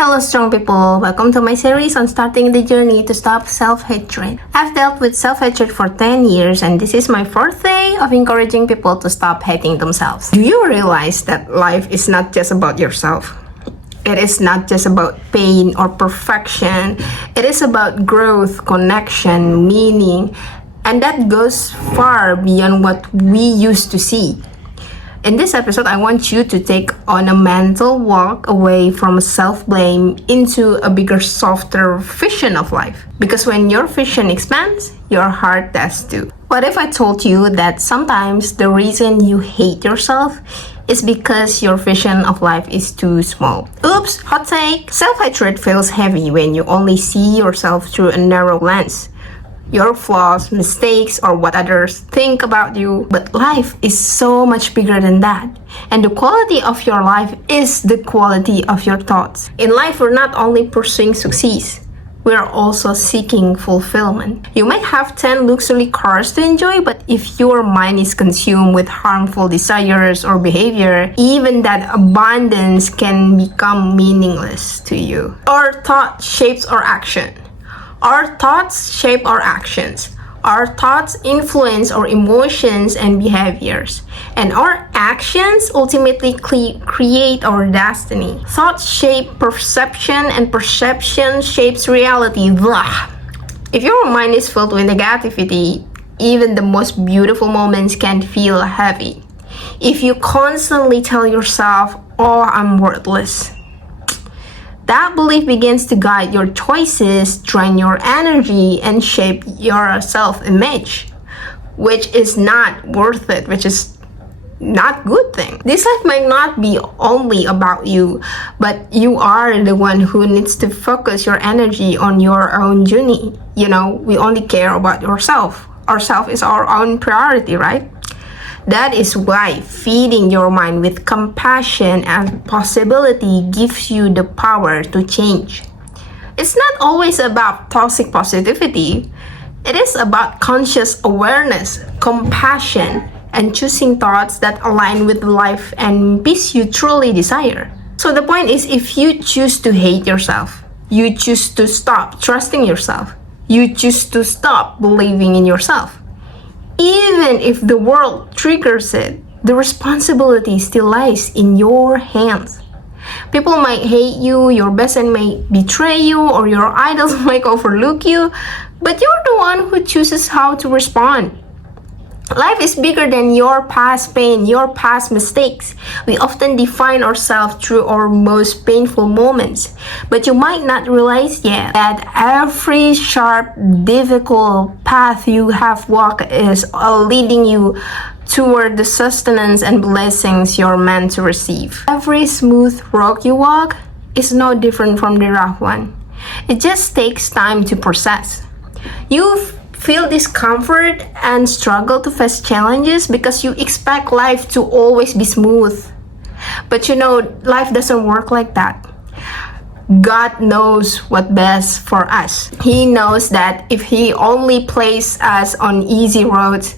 Hello strong people, welcome to my series on starting the journey to stop self-hatred. I've dealt with self-hatred for 10 years and this is my fourth day of encouraging people to stop hating themselves. Do you realize that life is not just about yourself? It is not just about pain or perfection. It is about growth, connection, meaning, and that goes far beyond what we used to see. In this episode, I want you to take on a mental walk away from self-blame into a bigger, softer vision of life. Because when your vision expands, your heart does too. What if I told you that sometimes the reason you hate yourself is because your vision of life is too small? Oops, hot take! Self-hatred feels heavy when you only see yourself through a narrow lens. Your flaws, mistakes, or what others think about you. But life is so much bigger than that. And the quality of your life is the quality of your thoughts. In life, we're not only pursuing success, we're also seeking fulfillment. You might have 10 luxury cars to enjoy, but if your mind is consumed with harmful desires or behavior, even that abundance can become meaningless to you. Our thought shapes our action. Our thoughts shape our actions. Our thoughts influence our emotions and behaviors. And our actions ultimately create our destiny. Thoughts shape perception and perception shapes reality. Blah. If your mind is filled with negativity, even the most beautiful moments can feel heavy. If you constantly tell yourself, "Oh, I'm worthless," that belief begins to guide your choices, drain your energy, and shape your self-image, which is not worth it, which is not good thing. This life might not be only about you, but you are the one who needs to focus your energy on your own journey. You know, we only care about yourself. Ourself is our own priority, right? That is why feeding your mind with compassion and possibility gives you the power to change. It's not always about toxic positivity. It is about conscious awareness, compassion, and choosing thoughts that align with the life and peace you truly desire. So the point is, if you choose to hate yourself, you choose to stop trusting yourself, you choose to stop believing in yourself. Even if the world triggers it, the responsibility still lies in your hands. People might hate you, your best friend may betray you, or your idols might overlook you, but you're the one who chooses how to respond. Life is bigger than your past pain, your past mistakes. We often define ourselves through our most painful moments. But you might not realize yet that every sharp, difficult path you have walked is leading you toward the sustenance and blessings you're meant to receive. Every smooth road you walk is no different from the rough one. It just takes time to process. You feel discomfort and struggle to face challenges because you expect life to always be smooth. But you know, life doesn't work like that. God knows what's best for us. He knows that if He only placed us on easy roads,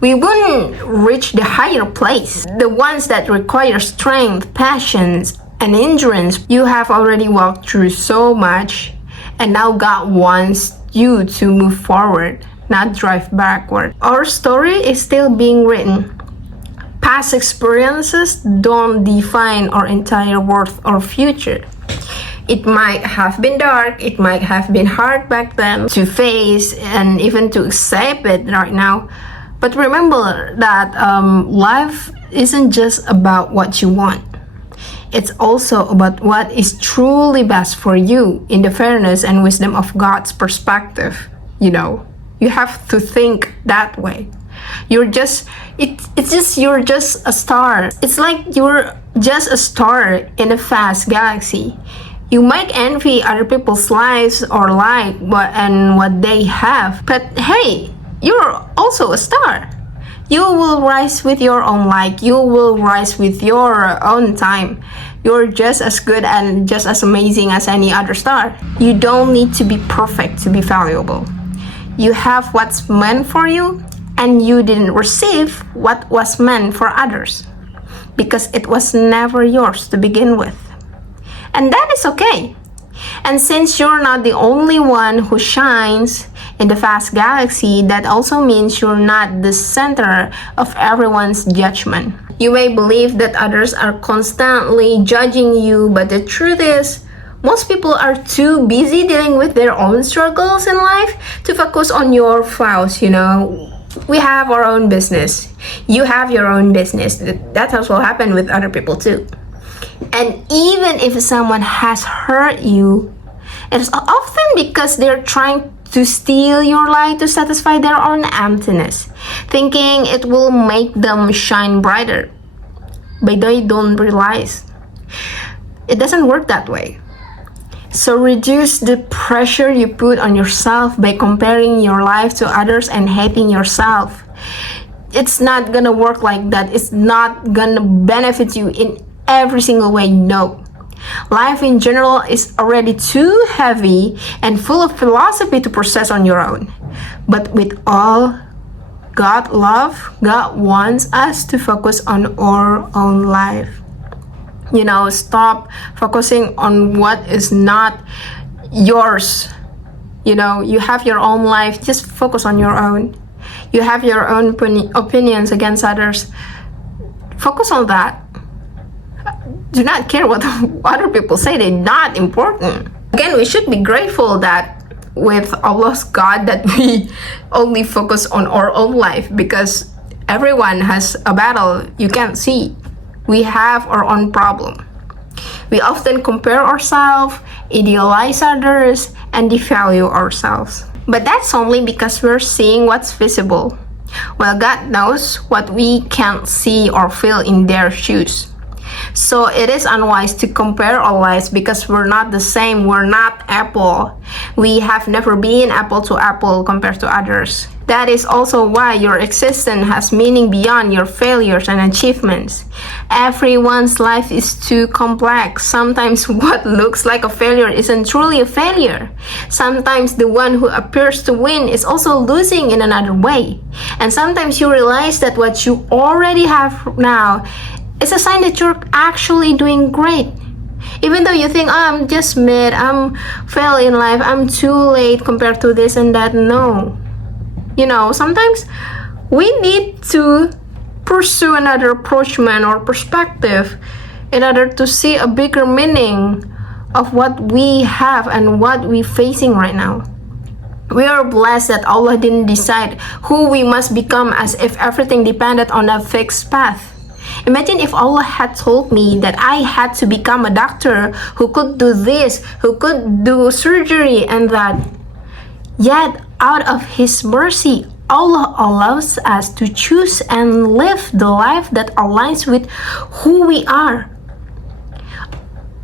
we wouldn't reach the higher place. The ones that require strength, patience, and endurance. You have already walked through so much, and now God wants you to move forward, not drive backward. Our story is still being written. Past experiences don't define our entire worth or future. It might have been dark, it might have been hard back then to face and even to accept it right now. But remember that life isn't just about what you want. It's also about what is truly best for you in the fairness and wisdom of God's perspective. You know, you have to think that way. You're just a star. It's like you're just a star in a vast galaxy. You might envy other people's lives or like what they have, but hey, you're also a star. You will rise with your own light. You will rise with your own time. You're just as good and just as amazing as any other star. You don't need to be perfect to be valuable. You have what's meant for you, and you didn't receive what was meant for others because it was never yours to begin with. And that is okay. And since you're not the only one who shines in the vast galaxy, that also means you're not the center of everyone's judgment. You may believe that others are constantly judging you, but the truth is, most people are too busy dealing with their own struggles in life to focus on your flaws, We have our own business. You have your own business. That also happen with other people too. And even if someone has hurt you, it is often because they're trying to steal your light to satisfy their own emptiness, thinking it will make them shine brighter. But they don't realize it doesn't work that way. So reduce the pressure you put on yourself by comparing your life to others and hating yourself. It's not gonna work like that. It's not gonna benefit you in every single way. No. Life in general is already too heavy and full of philosophy to process on your own. But with all God love, God wants us to focus on our own life. Stop focusing on what is not yours. You have your own life. Just focus on your own. You have your own opinions against others. Focus on that. Do not care what other people say. They're not important. Again, we should be grateful that with Allah's God that we only focus on our own life, because everyone has a battle you can't see. We have our own problem. We often compare ourselves, idealize others, and devalue ourselves. But that's only because we're seeing what's visible, while God knows what we can't see or feel in their shoes. So it is unwise to compare our lives, because we're not the same. We're not apple. We have never been apple to apple compared to others. That is also why your existence has meaning beyond your failures and achievements. Everyone's life is too complex. Sometimes what looks like a failure isn't truly a failure. Sometimes the one who appears to win is also losing in another way. And sometimes you realize that what you already have now is a sign that you're actually doing great. Even though you think, I'm just mid, I'm fail in life, I'm too late compared to this and that. No. Sometimes we need to pursue another approachment or perspective in order to see a bigger meaning of what we have and what we're facing right now. We are blessed that Allah didn't decide who we must become as if everything depended on a fixed path. Imagine if Allah had told me that I had to become a doctor who could do this, who could do surgery and that. Yet, out of His mercy, Allah allows us to choose and live the life that aligns with who we are.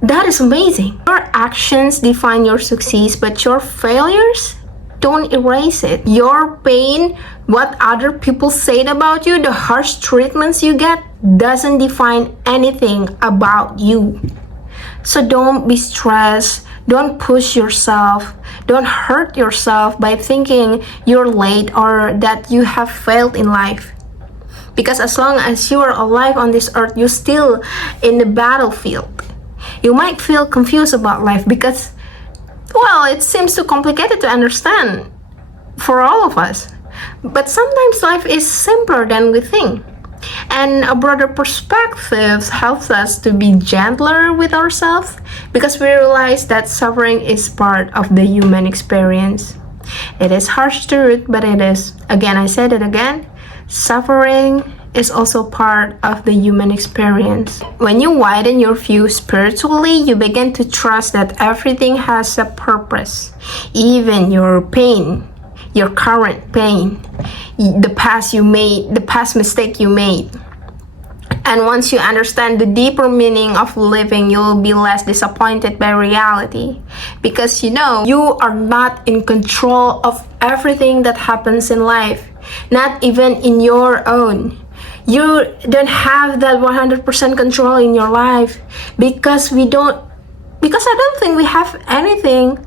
That is amazing. Your actions define your success, but your failures don't erase it. Your pain, what other people said about you, the harsh treatments you get, doesn't define anything about you. So don't be stressed. Don't push yourself. Don't hurt yourself by thinking you're late or that you have failed in life. Because as long as you are alive on this earth, you're still in the battlefield. You might feel confused about life because, it seems too complicated to understand for all of us. But sometimes life is simpler than we think. And a broader perspective helps us to be gentler with ourselves, because we realize that suffering is part of the human experience. It is harsh truth, but it is. Again, I said it again. Suffering is also part of the human experience. When you widen your view spiritually, you begin to trust that everything has a purpose. Even your pain, your current pain, the past mistake you made. And once you understand the deeper meaning of living, you'll be less disappointed by reality. Because you are not in control of everything that happens in life. Not even in your own. You don't have that 100% control in your life. Because I don't think we have anything,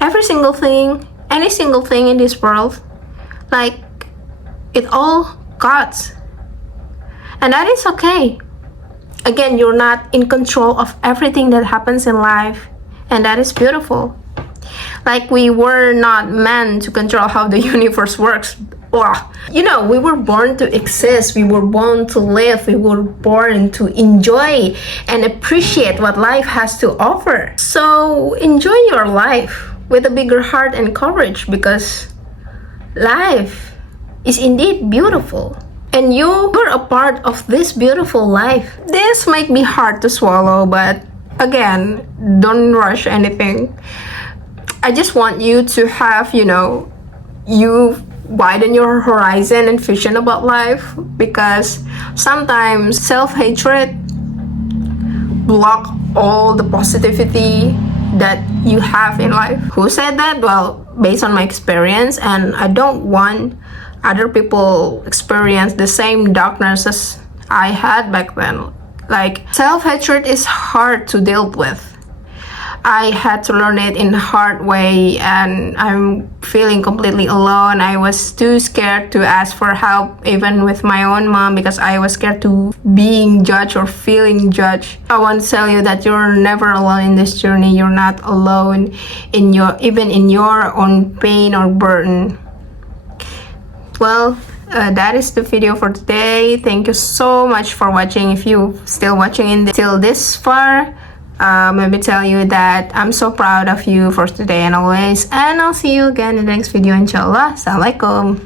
any single thing in this world. Like, it all God's. And that is okay. Again, you're not in control of everything that happens in life. And that is beautiful. Like we were not meant to control how the universe works. You know, we were born to exist, we were born to live, we were born to enjoy and appreciate what life has to offer. So enjoy your life with a bigger heart and courage, because life is indeed beautiful. And you're a part of this beautiful life. This might be hard to swallow, but again, don't rush anything. I just want you to have, you widen your horizon and vision about life, because sometimes self-hatred block all the positivity that you have in life. Who said that? Well, based on my experience, and I don't want other people experience the same darkness as I had back then. Like, self-hatred is hard to deal with. I had to learn it in a hard way, and I'm feeling completely alone. I was too scared to ask for help, even with my own mom, because I was scared to being judged or feeling judged. I want to tell you that you're never alone in this journey. You're not alone even in your own pain or burden. Well, that is the video for today. Thank you so much for watching. If you're still watching till this far, let me tell you that I'm so proud of you for today and always. And I'll see you again in the next video, inshallah. Assalamualaikum.